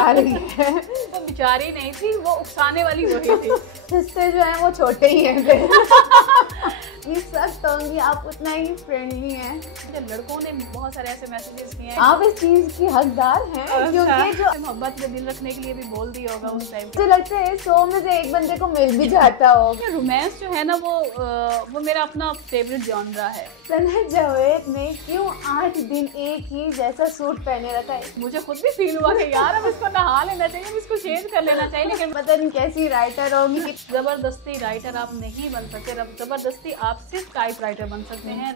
उकसा रही है। वो बेचारी नहीं थी, वो उकसाने वाली वही थी। हिस्से जो है वो छोटे ही हैं फिर। ये सच कहूँगी आप उतना ही फ्रेंडली हैं। मुझे लड़कों ने बहुत सारे ऐसे मैसेजेस किए हैं। आप इस चीज की हकदार हैं क्योंकि जो मोहब्बत में दिल रखने के लिए भी बोल दिया होगा उस टाइम। मुझे लगता है 100 में से एक बंदे को मिल भी जाता होगा। रोमांस जो है ना वो मेरा अपना फेवरेट जॉनरा है। सना जावेद ने क्यों 8 दिन एक ही जैसा सूट पहने रखा है? मुझे खुद भी फील हुआ कि यार अब इसको नहा लेना चाहिए, अब इसको चेंज कर लेना चाहिए, लेकिन पता नहीं कैसी राइटर होगी। जबरदस्ती राइटर आप नहीं बन सकते, अब जबरदस्ती आप सिर्फ टाइप राइटर बन सकते हैं।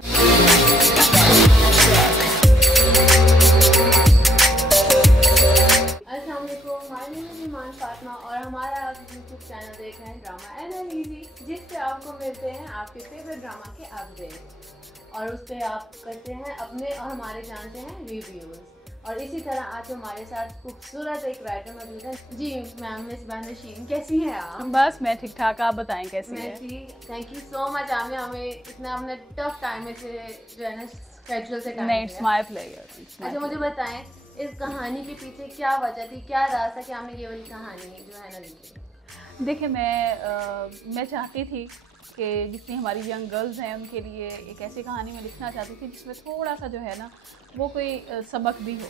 फातिमा और हमारा आप यूट्यूब चैनल देख रहे हैं ड्रामा एनालिसिस, जिस पे आपको मिलते हैं आपके फेवरेट ड्रामा के अपडेट और उस पर आप करते हैं अपने और हमारे जानते हैं रिव्यूज। और इसी तरह आज हमारे साथ खूबसूरत एक राइटर मौजूद है। जी मैम, मिस बानशीन कैसी हैं आप? बस मैं ठीक ठाक, आप बताएं कैसी हैं? थैंक यू सो मच आपने हमें इतना अपने टफ टाइम में से जो है ना स्केड्यूल से टाइम नहीं, इट्स माय प्लेजर। अच्छा मुझे बताएं इस कहानी के पीछे क्या वजह थी, क्या राज था कि आपने ये वाली कहानी जो है ना लिखी? देखिए मैं चाहती थी कि जितनी हमारी यंग गर्ल्स हैं उनके लिए एक ऐसी कहानी में लिखना चाहती थी जिसमें थोड़ा सा जो है ना वो कोई सबक भी हो।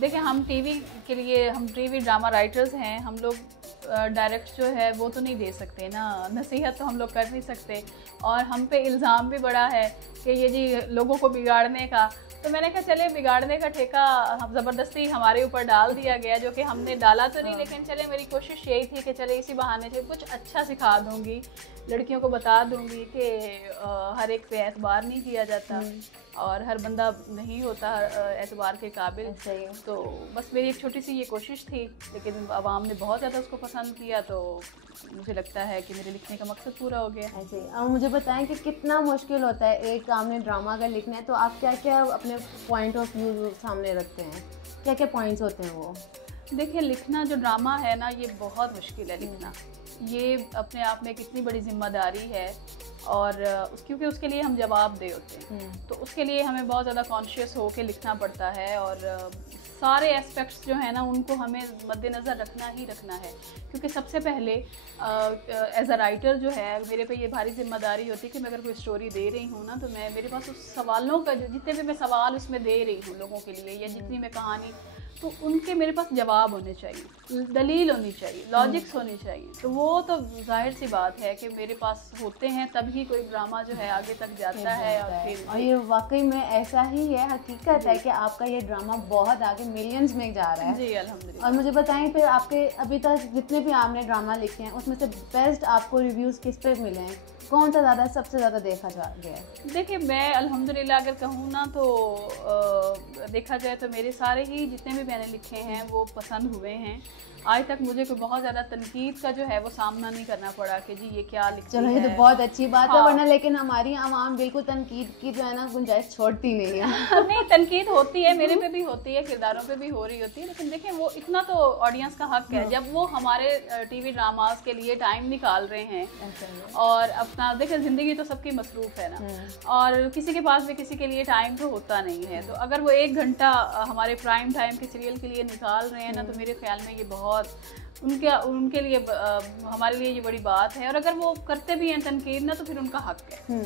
देखिए हम टीवी के लिए, हम टीवी ड्रामा राइटर्स हैं, हम लोग डायरेक्ट जो है वो तो नहीं दे सकते ना, नसीहत तो हम लोग कर नहीं सकते, और हम पे इल्ज़ाम भी बड़ा है कि ये जी लोगों को बिगाड़ने का। तो मैंने कहा चले बिगाड़ने का ठेका हम ज़बरदस्ती हमारे ऊपर डाल दिया गया, जो कि हमने डाला तो नहीं, लेकिन चले मेरी कोशिश यही थी कि चले इसी बहाने से कुछ अच्छा सिखा दूँगी, लड़कियों को बता दूँगी कि हर एक पे एतबार नहीं किया जाता और हर बंदा नहीं होता एतबार के काबिल। तो बस मेरी एक छोटी सी ये कोशिश थी, लेकिन आवाम ने बहुत ज़्यादा उसको पसंद किया, तो मुझे लगता है कि मेरे लिखने का मकसद पूरा हो गया। ऐसे ही अब मुझे बताएं कि कितना मुश्किल होता है एक सामने ड्रामा अगर लिखना है, तो आप क्या क्या अपने पॉइंट ऑफ व्यू सामने रखते हैं, क्या क्या पॉइंट्स होते हैं वो? देखिए लिखना जो ड्रामा है ना ये बहुत मुश्किल है लिखना, ये अपने आप में कितनी बड़ी जिम्मेदारी है, और क्योंकि उसके लिए हम जवाबदेह होते हैं, तो उसके लिए हमें बहुत ज़्यादा कॉन्शियस होकर लिखना पड़ता है, और सारे एस्पेक्ट्स जो है ना उनको हमें मद्देनज़र रखना ही रखना है। क्योंकि सबसे पहले एज अ राइटर जो है मेरे पे ये भारी जिम्मेदारी होती है कि मैं अगर कोई स्टोरी दे रही हूँ ना, तो मैं मेरे पास उस सवालों का जो जितने भी मैं सवाल उसमें दे रही हूँ लोगों के लिए, या जितनी मैं कहानी, तो उनके मेरे पास जवाब होने चाहिए, दलील होनी चाहिए, लॉजिक्स होनी चाहिए। तो वो तो जाहिर सी बात है कि मेरे पास होते हैं तभी कोई ड्रामा जो है आगे तक जाता है। और ये वाकई में ऐसा ही है, हकीकत है कि आपका ये ड्रामा बहुत आगे मिलियंस में जा रहा है। जी अल्हम्दुलिल्लाह। और मुझे बताएं फिर आपके अभी तक जितने भी आपने ड्रामा लिखे हैं उसमें से बेस्ट आपको रिव्यूज़ किस पे मिले हैं, कौन सा सबसे ज़्यादा देखा जा गया है? देखिए मैं अल्हम्दुलिल्लाह अगर कहूँ ना तो देखा जाए तो मेरे सारे ही जितने भी मैंने लिखे हैं वो पसंद हुए हैं। आज तक मुझे कोई बहुत ज़्यादा तनकीद का जो है वो सामना नहीं करना पड़ा कि जी ये क्या लिखती चलो है। ये तो बहुत अच्छी बात है, हाँ। वरना लेकिन हमारी आवाम बिल्कुल तनकीद की जो है ना गुंजाइश छोड़ती नहीं है। नहीं तनकीद होती है, मेरे पे भी होती है, किरदारों पे भी हो रही होती है, लेकिन देखिए वो इतना तो ऑडियंस का हक है जब वो हमारे टीवी ड्रामास के लिए टाइम निकाल रहे हैं, और अपना देखिए ज़िंदगी तो सबकी मसरूफ़ है ना, और किसी के पास भी किसी के लिए टाइम तो होता नहीं है, तो अगर वो 1 घंटा हमारे प्राइम टाइम के सीरियल के लिए निकाल रहे हैं ना, तो मेरे ख्याल में ये बहुत उनके लिए हमारे लिए ये बड़ी बात है, और अगर वो करते भी हैं तनकीद ना तो फिर उनका हक है।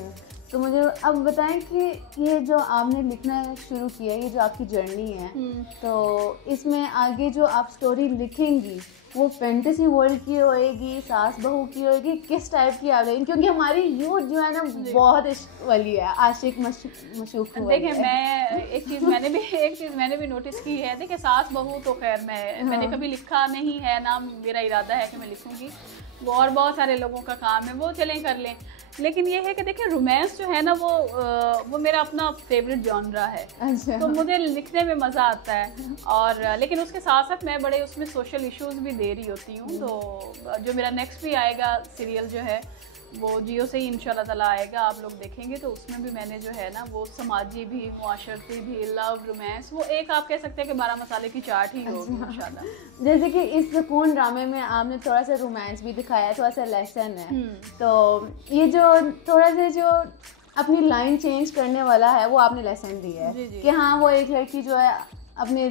तो मुझे अब बताएं कि ये जो आपने लिखना शुरू किया, ये जो आपकी जर्नी है, तो इसमें आगे जो आप स्टोरी लिखेंगी वो फैंटेसी वर्ल्ड की होएगी, सास बहू की होएगी, किस टाइप की आप लेंगी? क्योंकि हमारी यूथ जो है ना बहुत इश्क वाली है, आशिक मशूक। देखिए मैं एक चीज़ मैंने भी नोटिस की है। देखिए सास बहू तो खैर मैंने कभी लिखा नहीं है, ना मेरा इरादा है कि मैं लिखूंगी, वो और बहुत सारे लोगों का काम है, वो चलें कर लें, लेकिन ये है कि देखिए रोमांस जो है ना वो मेरा अपना फेवरेट जॉनरा है। अच्छा। तो मुझे लिखने में मज़ा आता है, और लेकिन उसके साथ साथ मैं बड़े उसमें सोशल इश्यूज़ भी दे रही होती हूँ। तो जो मेरा नेक्स्ट भी आएगा सीरियल जो है वो जियो से ही इंशाल्लाह ताला आएगा, आप लोग देखेंगे, तो उसमें भी मैंने जो है ना वो समाजी भी, मुआशरती भी, लव, रोमांस, वो एक आप कह सकते हैं कि 12 मसाले की चाट ही होगी इंशाल्लाह। जैसे कि इस सुकून ड्रामे में आपने थोड़ा सा रोमांस भी दिखाया, थोड़ा सा लेसन है, तो ये जो थोड़ा सा जो अपनी लाइन चेंज करने वाला है वो आपने लेसन दिया है कि हाँ वो एक लड़की जो है अपने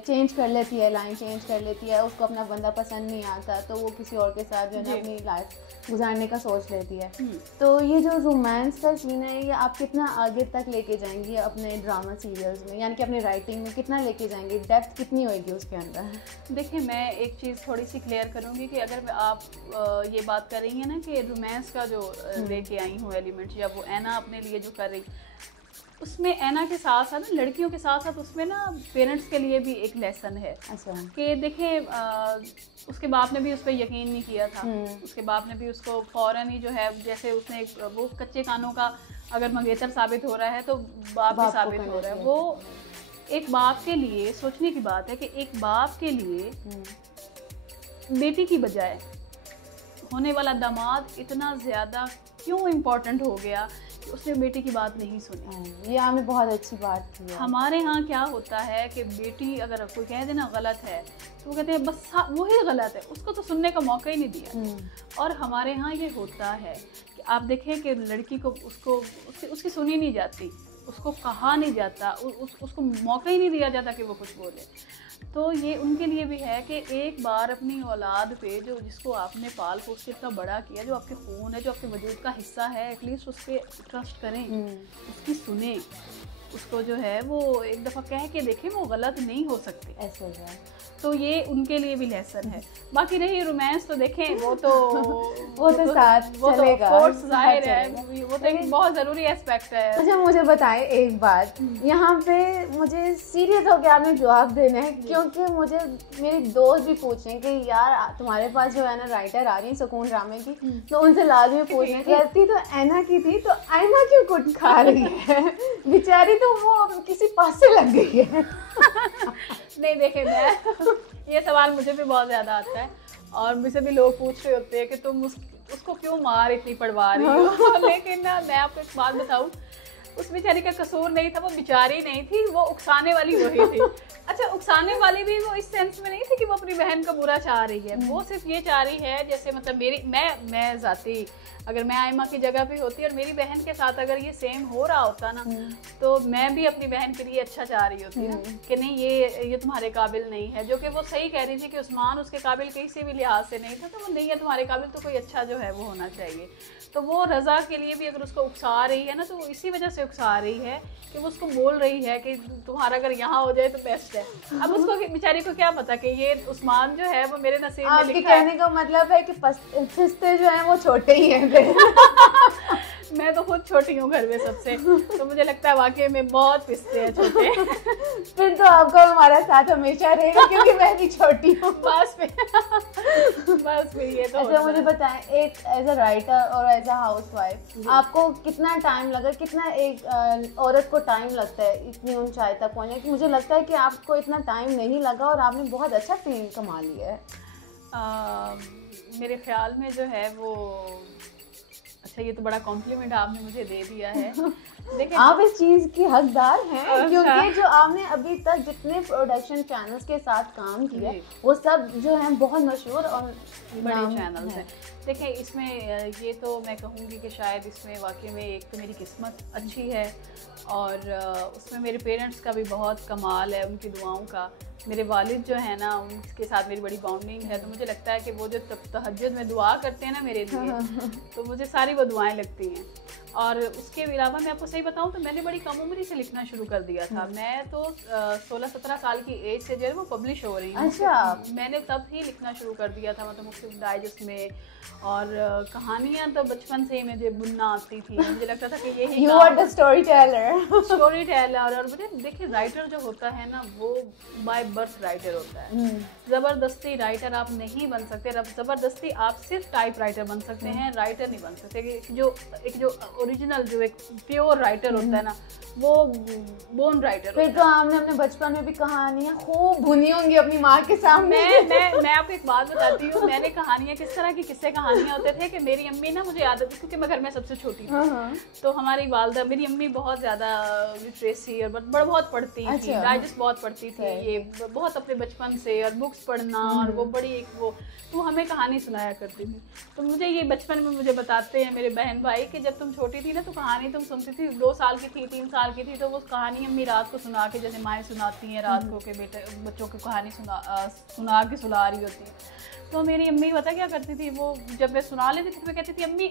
चेंज कर लेती है, लाइन चेंज कर लेती है, उसको अपना बंदा पसंद नहीं आता तो वो किसी और के साथ जो है ना अपनी लाइफ गुजारने का सोच लेती है। तो ये जो रोमांस का सीन है ये आप कितना आगे तक लेके जाएंगी अपने ड्रामा सीरियल्स में, यानी कि अपनी राइटिंग में कितना लेके जाएंगे, डेप्थ कितनी होएगी उसके अंदर? देखिए मैं एक चीज़ थोड़ी सी क्लियर करूँगी कि अगर आप ये बात कर रही हैं ना कि रोमांस का जो लेके आई हूँ एलिमेंट, या वो ऐना अपने लिए जो कर रही, उसमें ऐना के साथ साथ ना लड़कियों के साथ साथ उसमें ना पेरेंट्स के लिए भी एक लेसन है। अच्छा। कि देखिए उसके बाप ने भी उस पर यकीन नहीं किया था, उसके बाप ने भी उसको फौरन ही जो है, जैसे उसने वो कच्चे कानों का अगर मंगेतर साबित हो रहा है तो बाप भी साबित हो रहा है। वो एक बाप के लिए सोचने की बात है कि एक बाप के लिए बेटी की बजाय होने वाला दामाद इतना ज़्यादा क्यों इम्पोर्टेंट हो गया कि उसने बेटी की बात नहीं सुनी। ये हमें बहुत अच्छी बात थी। हमारे यहाँ क्या होता है कि बेटी अगर कोई कह देना गलत है तो वो कहते हैं बस वही गलत है, उसको तो सुनने का मौका ही नहीं दिया। और हमारे यहाँ ये होता है कि आप देखें कि लड़की को उसकी सुनी नहीं जाती, उसको कहा नहीं जाता, उसको मौका ही नहीं दिया जाता कि वो कुछ बोले। तो ये उनके लिए भी है कि एक बार अपनी औलाद पे जिसको आपने पाल पोस के इतना बड़ा किया, जो आपके खून है, जो आपके वजूद का हिस्सा है, एटलीस्ट उस पर ट्रस्ट करें, उसकी सुने, उसको जो है वो एक दफ़ा कह के देखें, वो गलत नहीं हो सकती। ऐसे हो जाए तो ये उनके लिए भी लेसन है। बाकी रही रोमांस तो देखें वो तो साथ चलेगा, कोर्स जाहिर है, वो तो एक बहुत ज़रूरी एस्पेक्ट है। अच्छा मुझे बताएं एक बात, यहाँ पे मुझे सीरियस होकर आपने जवाब देना है, क्योंकि मुझे मेरे दोस्त भी पूछ रहे हैं कि यार तुम्हारे पास जो है ना राइटर आ रही है सुकून ड्रामे की, तो उनसे लाजमी पूछ रहे हैं गलती तो ऐना की थी, तो ऐना क्यों कुट खा रही है बेचारी, तो वो किसी पास से लग गई है। नहीं देखे, मैं ये सवाल मुझे भी बहुत ज़्यादा आता है और मुझसे भी लोग पूछ रहे होते हैं कि तुम उसको क्यों मार इतनी पड़वा रही हो। लेकिन ना मैं आपको एक बात बताऊं, उस बेचारी का कसूर नहीं था, वो बेचारी नहीं थी, वो उकसाने वाली वही थी। अच्छा, उकसाने वाली भी वो इस सेंस में नहीं थी कि वो अपनी बहन का बुरा चाह रही है, वो सिर्फ ये चाह रही है, जैसे मतलब मैं जाती अगर मैं आयमा की जगह पे होती और मेरी बहन के साथ अगर ये सेम हो रहा होता ना, तो मैं भी अपनी बहन के लिए अच्छा चाह रही होती ना, कि नहीं ये तुम्हारे काबिल नहीं है, जो कि वो सही कह रही थी कि उस्मान उसके काबिल किसी भी लिहाज से नहीं था, तो वो नहीं है तुम्हारे काबिल, तो कोई अच्छा जो है वो होना चाहिए। तो वो रज़ा के लिए भी अगर उसको उकसा रही है ना, तो वो इसी वजह से उकसा रही है कि वो उसको बोल रही है कि तुम्हारा अगर यहाँ हो जाए तो बेस्ट है। अब उसको बेचारी को क्या पता कि ये उस्मान जो है वो मेरे नसीब में लिखा है। कहने का मतलब है कि पिस्ते जो हैं वो छोटे ही हैं। मैं तो खुद छोटी हूँ घर में सबसे, तो मुझे लगता है वाकई में बहुत पिस्ते हैं छोटे। फिर तो आपको हमारा साथ हमेशा रहेगा क्योंकि मैं भी छोटी हूँ। बस फिर ये तो। अच्छा मुझे बताएं, एक एज अ राइटर और एज अ हाउसवाइफ आपको कितना टाइम लगा, कितना एक औरत को टाइम लगता है इतनी ऊंचाई तक पहुँचने की? मुझे लगता है कि आपको इतना टाइम नहीं लगा और आपने बहुत अच्छा फेम कमा लिया है। मेरे ख्याल में जो है वो, अच्छा ये तो बड़ा कॉम्प्लीमेंट आपने मुझे दे दिया है। देखिए आप इस चीज की हकदार हैं, क्योंकि जो आपने अभी तक जितने प्रोडक्शन चैनल्स के साथ काम किया वो सब जो हैं बहुत मशहूर और बड़े चैनल्स हैं। देखिए इसमें ये तो मैं कहूँगी कि शायद इसमें वाकई में एक तो मेरी किस्मत अच्छी है और उसमें मेरे पेरेंट्स का भी बहुत कमाल है, उनकी दुआओं का। मेरे वालिद जो है ना, उनके साथ मेरी बड़ी बॉन्डिंग है, तो मुझे लगता है कि वो जो तहज्जुद में दुआ करते हैं ना मेरे लिए, तो मुझे सारी वो दुआएं लगती हैं। और उसके अलावा मैं आपको सही बताऊं तो मैंने बड़ी कम उम्र से लिखना शुरू कर दिया था। मैं तो 16-17 साल की एज से जो है वो पब्लिश हो रही हूँ। अच्छा। मैंने तब ही लिखना शुरू कर दिया था, मतलब मुख्तलिफ डाइजेस्ट में, और कहानियाँ तो बचपन से ही मुझे बुनना आती थी। मुझे लगता था कि यही You are the storyteller। storyteller। और मुझे देखिए राइटर जो होता है ना वो बाय बर्थ राइटर होता है। ज़बरदस्ती राइटर आप नहीं बन सकते, ज़बरदस्ती आप सिर्फ टाइप राइटर बन सकते हैं, राइटर नहीं बन सकते। एक जो ओरिजिनल जो एक प्योर राइटर होता है ना, वो बोन राइटर। फिर तो आपने अपने बचपन में भी कहानियाँ खूब बुनी होंगी अपनी माँ के सामने। मैं आपको एक बात बताती हूँ, मैंने कहानियाँ किस तरह की किस्से कहानियाँ होते थे कि मेरी अम्मी ना, मुझे याद थी क्योंकि मैं घर में सबसे छोटी थी, तो हमारी वालदा, मेरी अम्मी बहुत ज़्यादा लिटरेसी और बहुत पढ़ती थी, डाइजेस्ट बहुत पढ़ती थी, ये बहुत अपने बचपन से, और बुक्स पढ़ना, और वो बड़ी एक वो हमें कहानी सुनाया करती थी। तो मुझे ये बचपन में मुझे बताते हैं मेरे मेरे बहन भाई कि जब तुम छोटी थी ना तो कहानी तुम सुनती थी, 2 साल की थी 3 साल की थी तो वो कहानी अम्मी रात को सुना के, जैसे माएँ सुनाती हैं रात को के बच्चों की कहानी सुना के सुला रही होती है। तो मेरी अम्मी पता क्या करती थी, वो जब मैं सुना लेती थी तो मैं कहती थी अम्मी,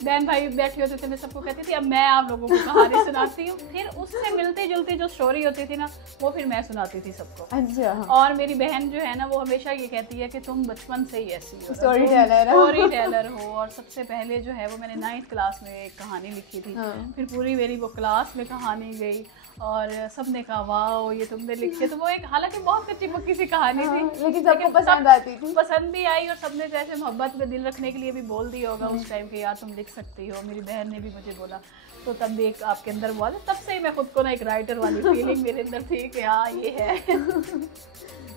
बहन भाई बैठे होते थे, मैं सबको कहती थी अब मैं आप लोगों को कहानी सुनाती हूँ। फिर उससे मिलती जुलती जो स्टोरी होती थी ना वो फिर मैं सुनाती थी सबको। अच्छा। और मेरी बहन जो है ना वो हमेशा ये कहती है कि तुम बचपन से ही ऐसी हो, स्टोरी टेलर हो। और सबसे पहले जो है वो मैंने 9th क्लास में एक कहानी लिखी थी। फिर पूरी मेरी वो क्लास में कहानी गई और सबने कहा वाह ये तुमने लिखी है। तो वो एक हालांकि बहुत कच्ची पक्की सी कहानी थी, लेकिन सबको पसंद आती थी, पसंद भी आई और सबने जैसे मोहब्बत में दिल रखने के लिए भी बोल दिया होगा उस टाइम के यार तुम लिख सकती हो। मेरी बहन ने भी मुझे बोला, तो तब भी एक आपके अंदर हुआ, तब से ही मैं खुद को ना एक राइटर वाली फीलिंग मेरे अंदर थी कि हाँ ये है।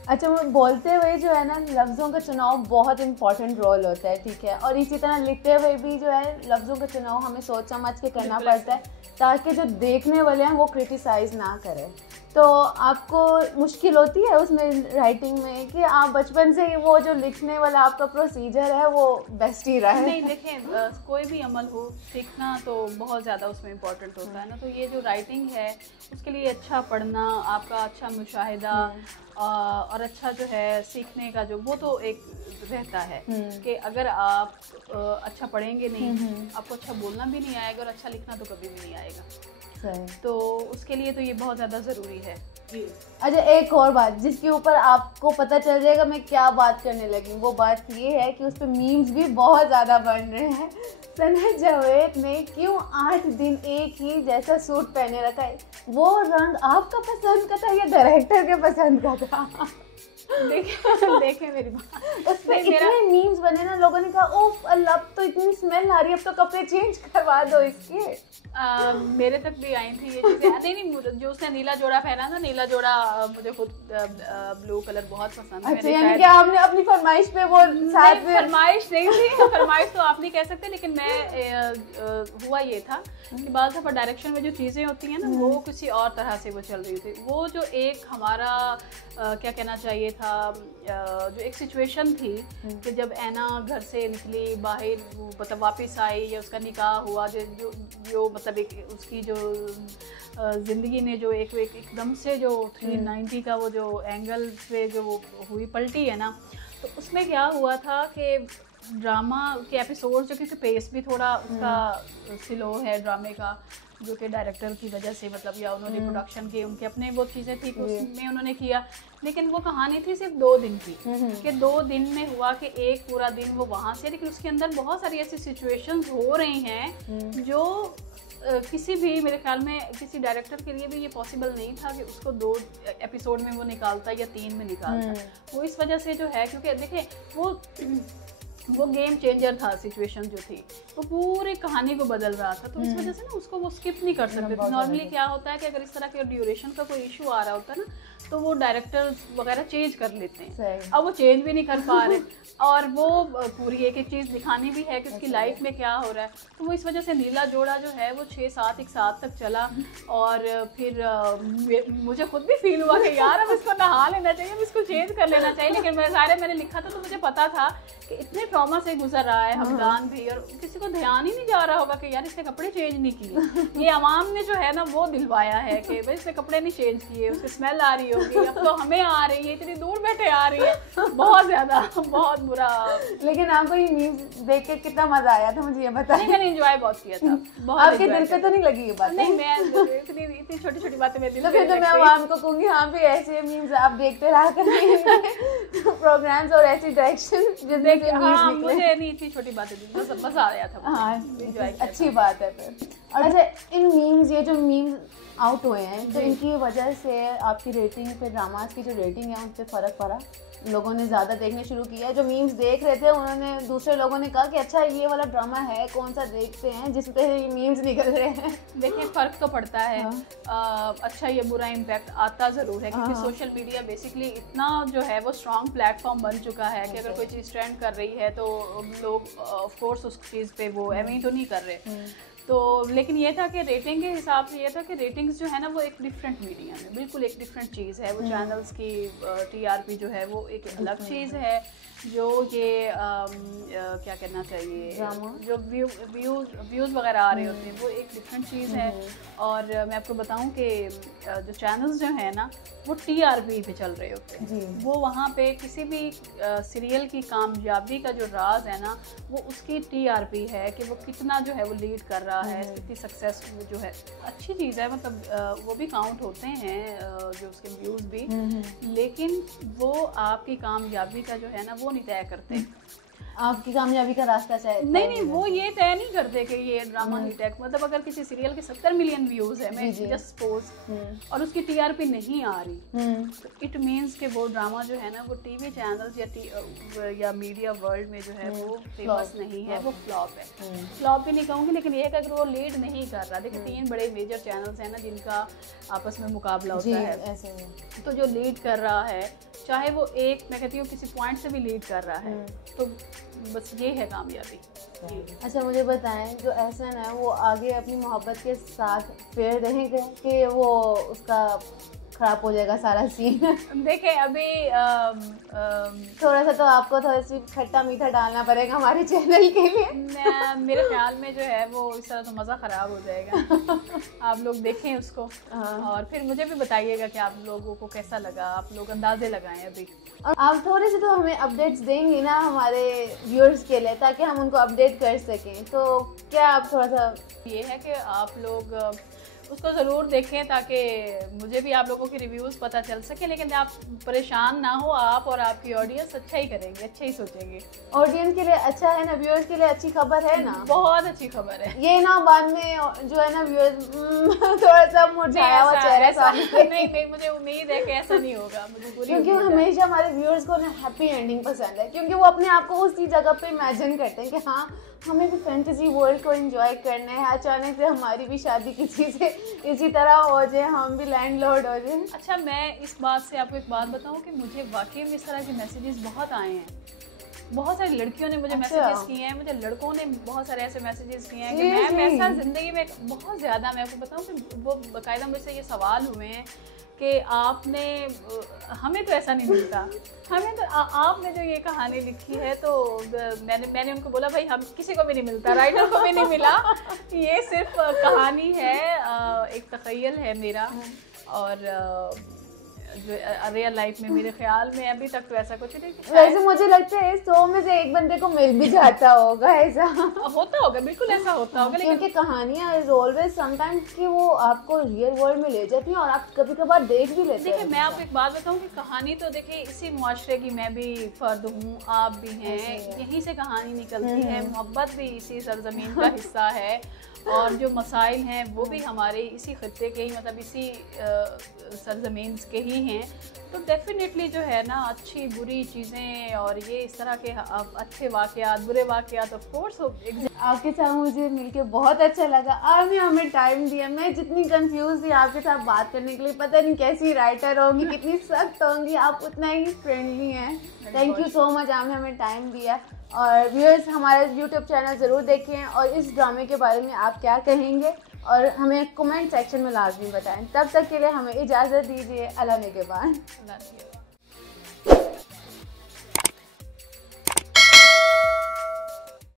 अच्छा, वो बोलते हुए जो है ना लफ्ज़ों का चुनाव बहुत इंपॉर्टेंट रोल होता है, ठीक है, और इसी तरह लिखते हुए भी जो है लफ्ज़ों का चुनाव हमें सोच समझ के करना पड़ता है ताकि जो देखने वाले हैं वो क्रिटिसाइज़ ना करें। तो आपको मुश्किल होती है उसमें राइटिंग में कि आप बचपन से ही वो जो लिखने वाला आपका प्रोसीजर है वो बेस्ट ही रहा है? नहीं देखें, कोई भी अमल हो सीखना तो बहुत ज़्यादा उसमें इम्पोर्टेंट होता है ना। तो ये जो राइटिंग है उसके लिए अच्छा पढ़ना, आपका अच्छा मुशाहिदा और अच्छा जो है सीखने का जो वो तो एक रहता है कि अगर आप अच्छा पढ़ेंगे नहीं आपको अच्छा बोलना भी नहीं आएगा और अच्छा लिखना तो कभी भी नहीं आएगा। तो उसके लिए तो ये बहुत ज़्यादा ज़रूरी है। अच्छा, एक और बात जिसके ऊपर आपको पता चल जाएगा मैं क्या बात करने लगी, वो बात ये है कि उस पर मीम्स भी बहुत ज़्यादा बन रहे हैं। सना जावेद ने क्यों 8 दिन एक ही जैसा सूट पहने रखा है? वो रंग आपका पसंद का था या डायरेक्टर के पसंद का था? देखे मेरी बात, उसमें इतने मीम्स बने ना, लोगों ने कहा ओह अल्लाह अब तो इतनी स्मेल आ रही है, अब तो कपड़े चेंज करवा दो इसके। मेरे तक भी आई थी ये चीज़ें। नहीं जो उसने नीला जोड़ा पहना था, नीला जोड़ा मुझे खुद ब्लू कलर बहुत पसंद है। अच्छा, यानी कि आपने अपनी फरमाइश पे वो साथ में? फरमाइश नहीं थी, फरमाइश तो आप नहीं कह सकते, लेकिन मैं हुआ ये था कि बाज़ दफ़ा डायरेक्शन में जो चीज़ें होती हैं ना वो किसी और तरह से वो चल रही थी। वो जो एक हमारा क्या कहना चाहिए था, जो एक सिचुएशन थी कि जब ऐना घर से निकली बाहर, मतलब वापस आई या उसका निकाह हुआ, जो मतलब एक उसकी जो ज़िंदगी ने जो एकदम से जो 390 का वो जो एंगल पे जो हुई पलटी है ना, तो उसमें क्या हुआ था कि ड्रामा के एपिसोड जो, क्योंकि पेस भी थोड़ा उसका स्लो है ड्रामे का, जो कि डायरेक्टर की वजह से मतलब या उन्होंने प्रोडक्शन की उनके अपने वो चीज़ें थी उसमें उन्होंने किया, लेकिन वो कहानी थी सिर्फ 2 दिन की कि 2 दिन में हुआ कि एक पूरा दिन वो वहाँ से, लेकिन उसके अंदर बहुत सारी ऐसी सिचुएशंस हो रही हैं जो किसी भी मेरे ख्याल में किसी डायरेक्टर के लिए भी ये पॉसिबल नहीं था कि उसको 2 एपिसोड में वो निकालता या 3 में निकालता। वो इस वजह से जो है क्योंकि देखिए वो गेम चेंजर था, सिचुएशन जो थी वो पूरी कहानी को बदल रहा था, तो इस वजह से ना उसको वो स्किप नहीं कर सकते थे। नॉर्मली क्या होता है कि अगर इस तरह के ड्यूरेशन का कोई इशू आ रहा होता है ना तो वो डायरेक्टर्स वगैरह चेंज कर लेते हैं, अब वो चेंज भी नहीं कर पा रहे और वो पूरी एक चीज़ दिखानी भी है कि उसकी लाइफ में क्या हो रहा है। तो वो इस वजह से नीला जोड़ा जो है वो 6-7 एक साथ तक चला और फिर मुझे खुद भी फील हुआ कि यार अब इसको नहा लेना चाहिए, अब इसको चेंज कर लेना चाहिए, लेकिन मैंने लिखा था तो मुझे पता था कि इतने ट्रॉमा से गुजर रहा है हमदान भी और किसी को ध्यान ही नहीं जा रहा होगा कि यार इसने कपड़े चेंज नहीं किए। ये अवाम ने जो है ना वो दिलवाया है कि भाई इसने कपड़े नहीं चेंज किए, उसकी स्मेल आ रही होगी, अब तो हमें आ रही है, इतनी दूर बैठे आ रही है, बहुत ज़्यादा बहुत बुरा। लेकिन आपको ये न्यूज़ देख के कितना मज़ा आया था मुझे ये बताइए? मैंने एंजॉय बहुत किया था। बहुत आपके दिल पे तो नहीं लगी ये बात? नहीं, मैं इतनी छोटी छोटी बातें मेरे दिल पे। तो फिर तो मैं अवाम को कहूँगी हाँ भी ऐसे मीम्स आप देखते रहा करें प्रोग्राम्स और ऐसी डायरेक्शन हाँ मुझे नहीं इतनी छोटी बातें दी, मज़ा आया था। हाँ अच्छी बात है फिर। अच्छा, इन मीम्स ये जो मीम्स आउट हुए हैं तो इनकी वजह से आपकी रेटिंग पे, ड्रामास की जो रेटिंग है उन पर फ़र्क पड़ा? लोगों ने ज़्यादा देखने शुरू किया, जो मीम्स देख रहे थे उन्होंने, दूसरे लोगों ने कहा कि अच्छा ये वाला ड्रामा है कौन सा देखते हैं जिस पे ये मीम्स निकल रहे हैं? देखिए फ़र्क तो पड़ता है। अच्छा ये बुरा इम्पैक्ट आता ज़रूर है क्योंकि सोशल मीडिया बेसिकली इतना जो है वो स्ट्रॉन्ग प्लेटफॉर्म बन चुका है कि अगर कोई चीज़ ट्रेंड कर रही है तो लोग ऑफ कोर्स उस चीज़ पे वो एम ही तो नहीं कर रहे। तो लेकिन ये था कि रेटिंग के हिसाब से ये था कि रेटिंग्स जो है ना वो एक डिफरेंट मीडियम है, बिल्कुल एक डिफरेंट चीज़ है। वो चैनल्स की टीआरपी जो है वो एक अलग चीज़ है। जो ये क्या कहना चाहिए, जो व्यूज़ वगैरह आ रहे होते हैं वो एक डिफरेंट चीज़ है। और मैं आपको बताऊं कि जो चैनल्स जो है ना वो टीआरपी पे चल रहे होते हैं। वो वहाँ पे किसी भी सीरियल की कामयाबी का जो राज है ना वो उसकी टीआरपी है कि वो कितना जो है वो लीड कर रहा है, कितनी सक्सेस जो है। अच्छी चीज़ है, मतलब वो भी काउंट होते हैं जो उसके व्यूज़ भी, लेकिन वो आपकी कामयाबी का जो है ना वो नहीं तय करते। आपकी कामयाबी का रास्ता नहीं, वो ये तय नहीं करते कि ये ड्रामा हिट है। मतलब अगर किसी सीरियल के 70 मिलियन व्यूज है, मैं जस्ट सपोज, और उसकी टीआरपी नहीं आ रही, तो इट मींस कि वो ड्रामा जो है ना वो टीवी चैनल्स या मीडिया वर्ल्ड में जो है वो फेमस नहीं है, वो फ्लॉप है। फ्लॉप भी नहीं कहूँगी, लेकिन ये है कि अगर वो लीड नहीं कर रहा, देखिए 3 बड़े मेजर चैनल्स हैं ना जिनका आपस में मुकाबला होता है, तो जो लीड कर रहा है, चाहे वो एक, मैं कहती हूँ किसी पॉइंट से भी लीड कर रहा है, तो बस ये है कामयाबी। अच्छा मुझे बताएं, जो एहसन है वो आगे अपनी मोहब्बत के साथ फेर रहेगा कि वो उसका खराब हो जाएगा सारा सीन? देखें अभी थोड़ा सा तो आपको थोड़ा सी खट्टा मीठा डालना पड़ेगा हमारे चैनल के लिए। मेरे ख्याल में जो है वो इस तरह तो मज़ा ख़राब हो जाएगा। आप लोग देखें उसको और फिर मुझे भी बताइएगा कि आप लोगों को कैसा लगा, आप लोग अंदाजे लगाएं अभी। और आप थोड़े से तो हमें अपडेट्स देंगे ना हमारे व्यूअर्स के लिए, ताकि हम उनको अपडेट कर सकें। तो क्या आप थोड़ा सा, ये है कि आप लोग उसको ज़रूर देखें ताकि मुझे भी आप लोगों के रिव्यूज़ पता चल सके, लेकिन आप परेशान ना हो, आप और आपकी ऑडियंस अच्छा ही करेंगे, अच्छा ही सोचेंगे। ऑडियंस के लिए अच्छा है ना, व्यूअर्स के लिए अच्छी खबर है ना, बहुत अच्छी खबर है। ये ना बाद में जो है ना व्यूअर्स थोड़ा सा मुरझाया हुआ चेहरा सामने। नहीं, मुझे उम्मीद है कि ऐसा नहीं होगा, मुझे पूरी क्योंकि हमेशा हमारे व्यूअर्स को ना हैप्पी एंडिंग पसंद है, क्योंकि वो अपने आप को उसी जगह पे इमेजिन करते हैं कि हाँ हमें भी फैंटेसी वर्ल्ड को एंजॉय करना है, अचानक से हमारी भी शादी किसी से इसी तरह हो जाए, हम भी लैंडलॉर्ड हो जाए। अच्छा, मैं इस बात से आपको एक बात बताऊं कि मुझे वाकई में इस तरह के मैसेजेस बहुत आए हैं। बहुत सारी लड़कियों ने मुझे मैसेजेस किए हैं, मुझे लड़कों ने बहुत सारे ऐसे मैसेजेस किए हैं कि मैम ऐसा ज़िंदगी में बहुत ज़्यादा, मैं आपको बताऊं कि वो बाकायदा मुझसे ये सवाल हुए हैं कि आपने, हमें तो ऐसा नहीं मिलता, हमें तो आपने जो ये कहानी लिखी है, तो मैंने उनको बोला भाई हम किसी को भी नहीं मिलता, राइटर को भी नहीं मिला, ये सिर्फ कहानी है, एक तख़य्युल है मेरा, और जो रियल लाइफ में मेरे ख्याल में अभी तक तो ऐसा कुछ नहीं। वैसे मुझे लगता है 100 में से एक बंदे को मिल भी जाता होगा, ऐसा होता होगा, बिल्कुल ऐसा होता होगा। लेकिन क्योंकि कहानियां इज ऑलवेज समटाइम्स कि वो आपको रियल वर्ल्ड में ले जाती हैं और आप कभी कभार देख भी लेते हैं। देखिए मैं आपको एक बात बताऊं कि कहानी तो देखिए इसी मुआशरे की, मैं भी फर्द हूँ, आप भी हैं, यहीं से कहानी निकलती है, मोहब्बत भी इसी सरजमीन का हिस्सा है, और जो मसाइल हैं वो भी हमारे इसी खत्ते के ही, मतलब इसी सरजमीन के ही हैं। तो डेफिनेटली जो है ना अच्छी बुरी चीज़ें और ये इस तरह के अच्छे वाक़यात, बुरे वाक़यात, ऑफ कोर्स आपके साथ मुझे मिलके बहुत अच्छा लगा। आपने हमें टाइम दिया, मैं जितनी कंफ्यूज थी आपके साथ बात करने के लिए, पता नहीं कैसी राइटर होंगी, कितनी सख्त होंगी, आप उतना ही फ्रेंडली हैं। थैंक यू सो मच, आपने हमें टाइम दिया। और व्यूअर्स हमारा यूट्यूब चैनल ज़रूर देखें और इस ड्रामे के बारे में आप क्या कहेंगे और हमें कमेंट सेक्शन में लाजमी बताएं। तब तक के लिए हमें इजाज़त दीजिए। अल्लाह निगहबान।